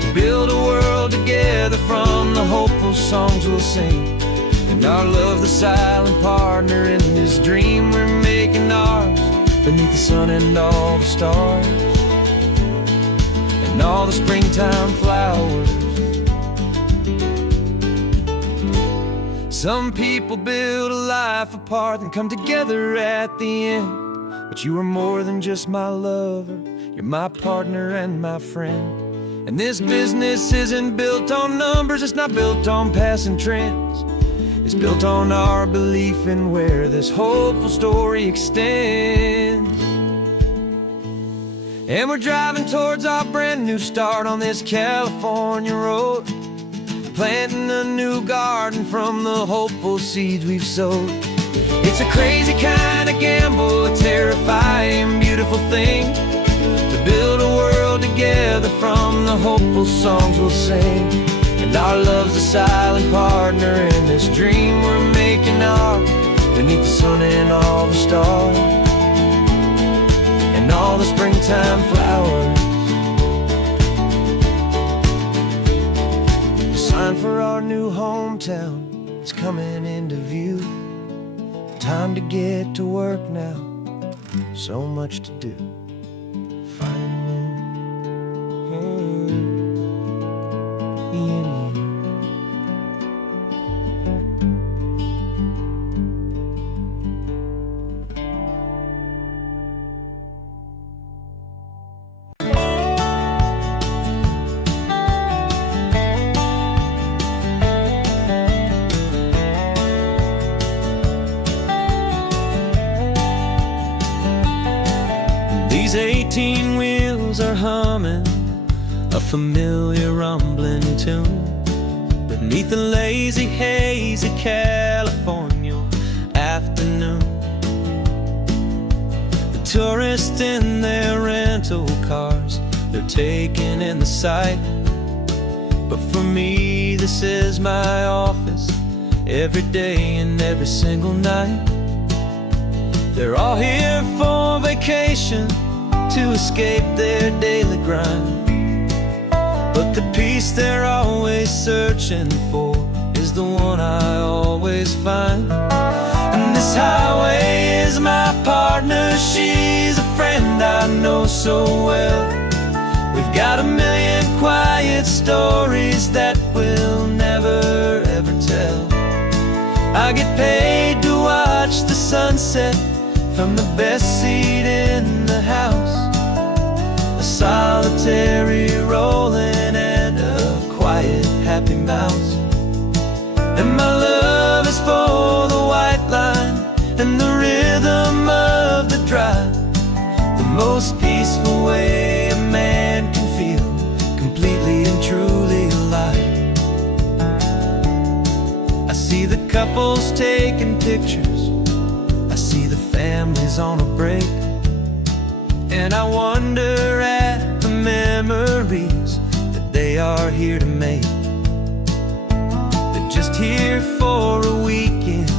to build a world together from the hopeful songs we'll sing. And our love's the silent partner in this dream we're making ours, beneath the sun and all the stars and all the springtime flowers. Some people build a life apart and come together at the end, but you are more than just my lover, you're my partner and my friend. And this business isn't built on numbers, it's not built on passing trends, it's built on our belief in where this hopeful story extends. And we're driving towards our brand new start on this California road, planting a new garden from the hopeful seeds we've sowed. It's a crazy kind of gamble, a terrifying, beautiful thing, to build a world together from the hopeful songs we'll sing. And our love's a silent partner in this dream we're making ours, beneath the sun and all the stars and all the springtime flowers. The sign for our new hometown is coming into view. Time to get to work now, so much to do. Finding in you. These 18 wheels are humming a familiar rumbling tune beneath the lazy, hazy California afternoon. The tourists in their rental cars, they're taking in the sight. But for me, this is my office, every day and every single night. They're all here for vacation, to escape their daily grind. But the peace they're always searching for is the one I always find. And this highway is my partner, she's a friend I know so well. We've got a million quiet stories that we'll never ever tell. I get paid to watch the sunset from the best seat in the house. A solitary rolling and a quiet happy mouse. And my love is for the white line and the rhythm of the drive. The most peaceful way a man can feel completely and truly alive. I see the couples taking pictures, I see the families on a break, and I wonder at the memories that they are here to make. They're just here for a weekend,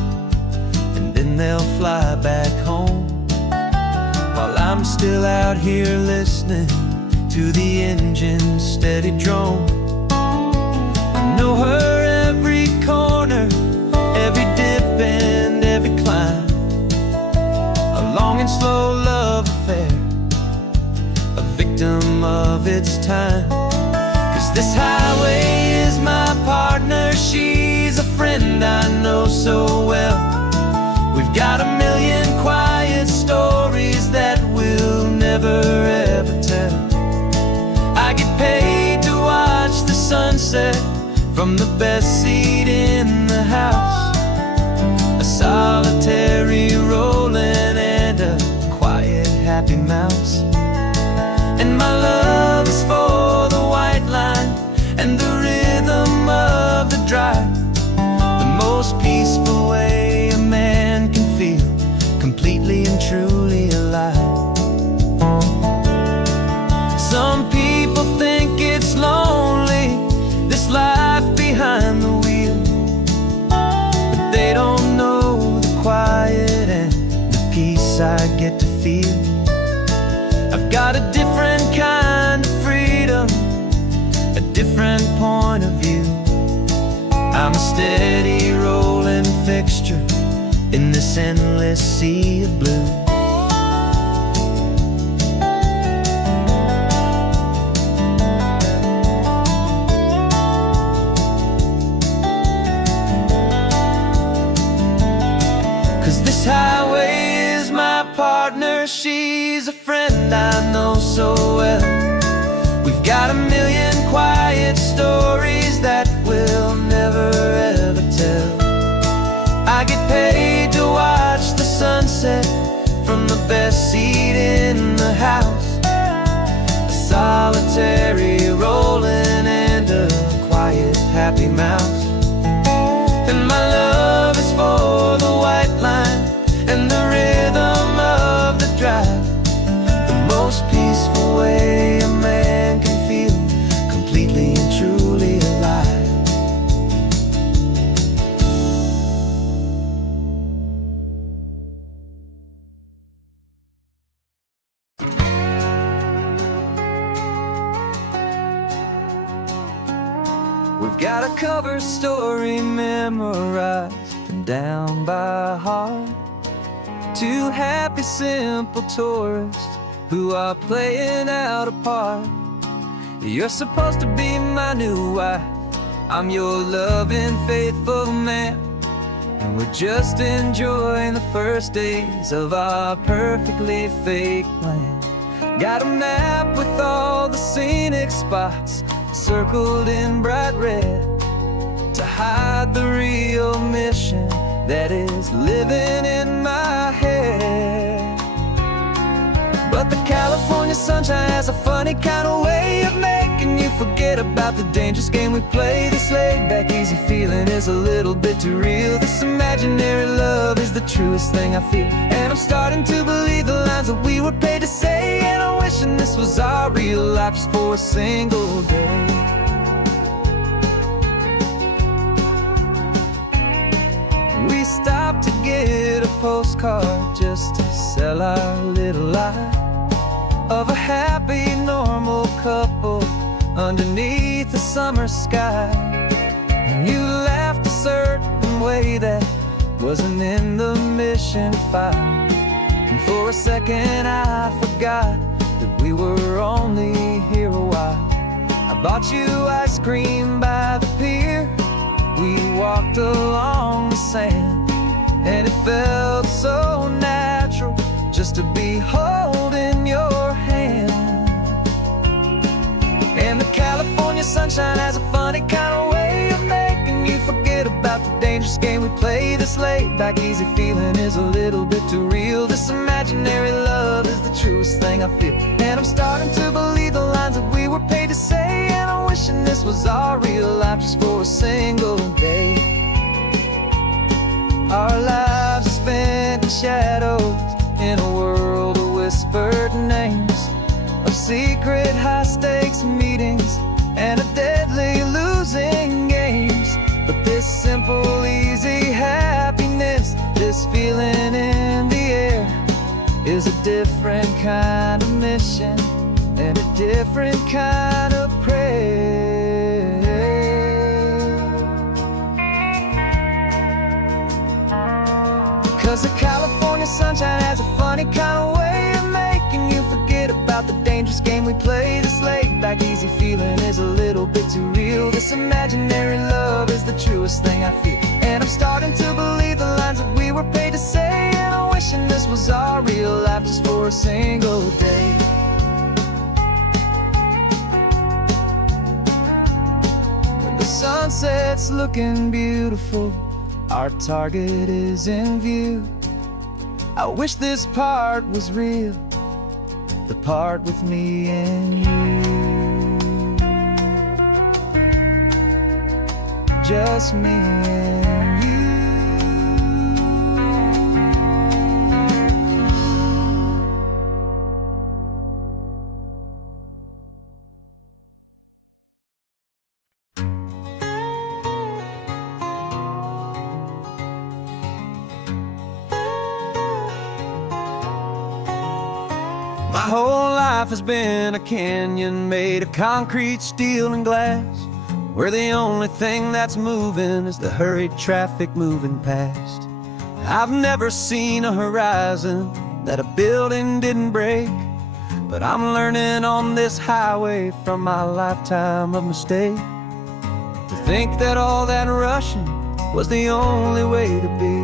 and then they'll fly back home, while I'm still out here listening to the engine's steady drone. I know her every corner, every dip and every climb. A long and slow love affair, a victim of its time. 'Cause this highway is my partner, she's a friend I know so well. We've got a million quiet stories that we'll never ever tell. I get paid to watch the sunset from the best seat in the house. A solitary rolling and a quiet happy mouse. And my love is for the white line and the rhythm of the drive. The most peaceful way a man can feel completely and truly alive. Some people think it's lonely, this life behind the wheel, but they don't know the quiet and the peace I get to feel. I've got a different kind of freedom, a different point of view. I'm a steady rolling fixture in this endless sea of blue. This highway is my partner, she's a friend I know so well. We've got a million quiet stories that we'll never ever tell. I get paid to watch the sunset from the best seat in the house. A solitary rolling and a quiet happy mouse. And my love is for the white line and the rhythm of the drive. The most peaceful way a man can feel completely and truly alive. We've got a cover story memorized and down by heart. Two happy, simple tourists who are playing out a part. You're supposed to be my new wife, I'm your loving, faithful man, and we're just enjoying the first days of our perfectly fake plan. Got a map with all the scenic spots circled in bright red to hide the real mission that is living in my head. But the California sunshine has a funny kind of way of making you forget about the dangerous game we play. This laid-back, easy feeling is a little bit too real. This imaginary love is the truest thing I feel. And I'm starting to believe the lines that we were paid to say. And I'm wishing this was our real life just for a single day. We stopped to get a postcard just to sell our little lie of a happy, normal couple underneath the summer sky. And you laughed a certain way that wasn't in the mission file. And for a second I forgot that we were only here a while. I bought you ice cream by the pier. We walked along the sand, and it felt so natural just to be holding your hand. And the California sunshine has a funny kind of way of making you forget about the dangerous game we play. This laid-back, easy feeling is a little bit too real. This imaginary love is the truest thing I feel. And I'm starting to believe the lines that we were paid to say. And I'm wishing this was our real life just for a single day. Our lives are spent in shadows, in a world of whispered names, of secret high-stakes meetings and of deadly losing games. But this simple, easy happiness, this feeling in the air, is a different kind of mission and a different kind of prayer. 'Cause the California sunshine has a funny kind of way of making you forget about the dangerous game we play. This laid-back, easy feeling is a little bit too real. This imaginary love is the truest thing I feel. And I'm starting to believe the lines that we were paid to say. And I'm wishing this was our real life just for a single day. When the sunset's looking beautiful, our target is in view. I wish this part was real, the part with me and you. Just me and you. My whole life has been a canyon made of concrete, steel, and glass, where the only thing that's moving is the hurried traffic moving past. I've never seen a horizon that a building didn't break, but I'm learning on this highway from my lifetime of mistakes to think that all that rushing was the only way to be.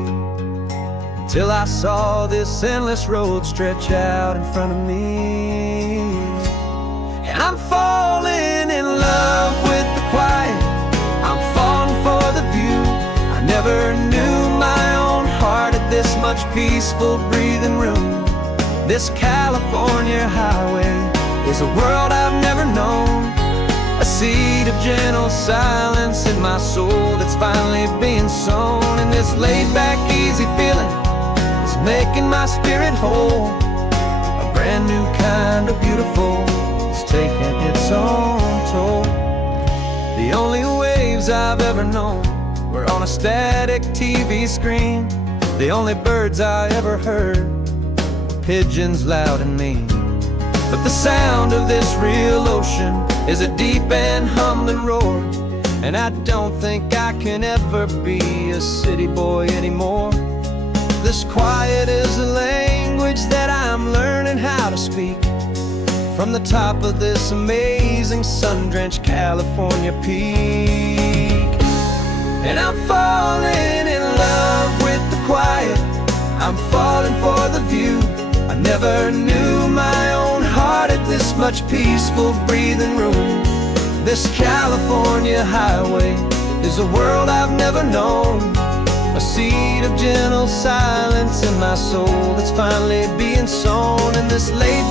Till I saw this endless road stretch out in front of me. And I'm falling in love with the quiet, I'm falling for the view. I never knew my own heart had this much peaceful breathing room. This California highway is a world I've never known, a seed of gentle silence in my soul that's finally being sown. And this laid-back, easy feeling making my spirit whole, a brand new kind of beautiful is taking its own toll. The only waves I've ever known were on a static TV screen. The only birds I ever heard were pigeons loud and mean. But the sound of this real ocean is a deep and humbling roar, and I don't think I can ever be a city boy anymore. This quiet is a language that I'm learning how to speak from the top of this amazing sun-drenched California peak. And I'm falling in love with the quiet, I'm falling for the view. I never knew my own heart had this much peaceful breathing room. This California highway is a world I've never known, a seed of gentle silence in my soul that's finally being sown. And this laid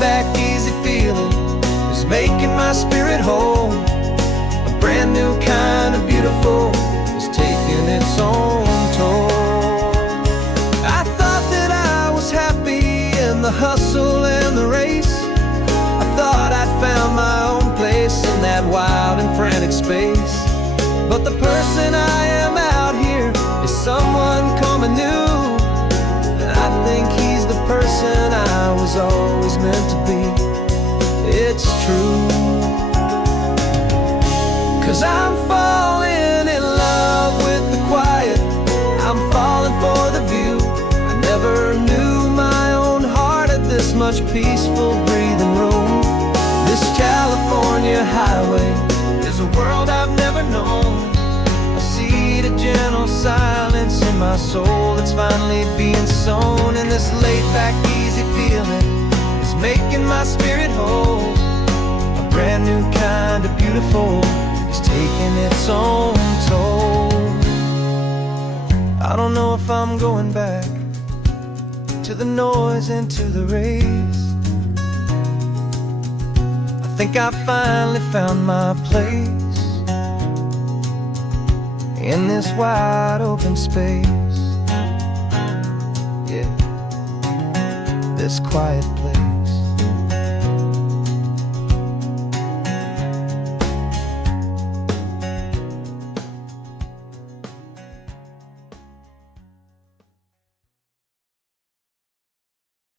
hustle and the race. I thought I'd found my own place in that wild and frantic space. But the person I am out here is someone coming new. And I think he's the person I was always meant to be. It's true. 'Cause I'm falling in love with the quiet. I'm falling for the view. I never knew my own heart had this much peaceful breathing room. This California highway is a world I've never known. A seed of gentle silence in my soul that's finally being sown. And this laid-back, easy feeling is making my spirit whole. A brand new kind of beautiful is taking its own toll. I don't know if I'm going back to the noise and to the race. I think I finally found my place in this wide open space. Yeah, this quiet place.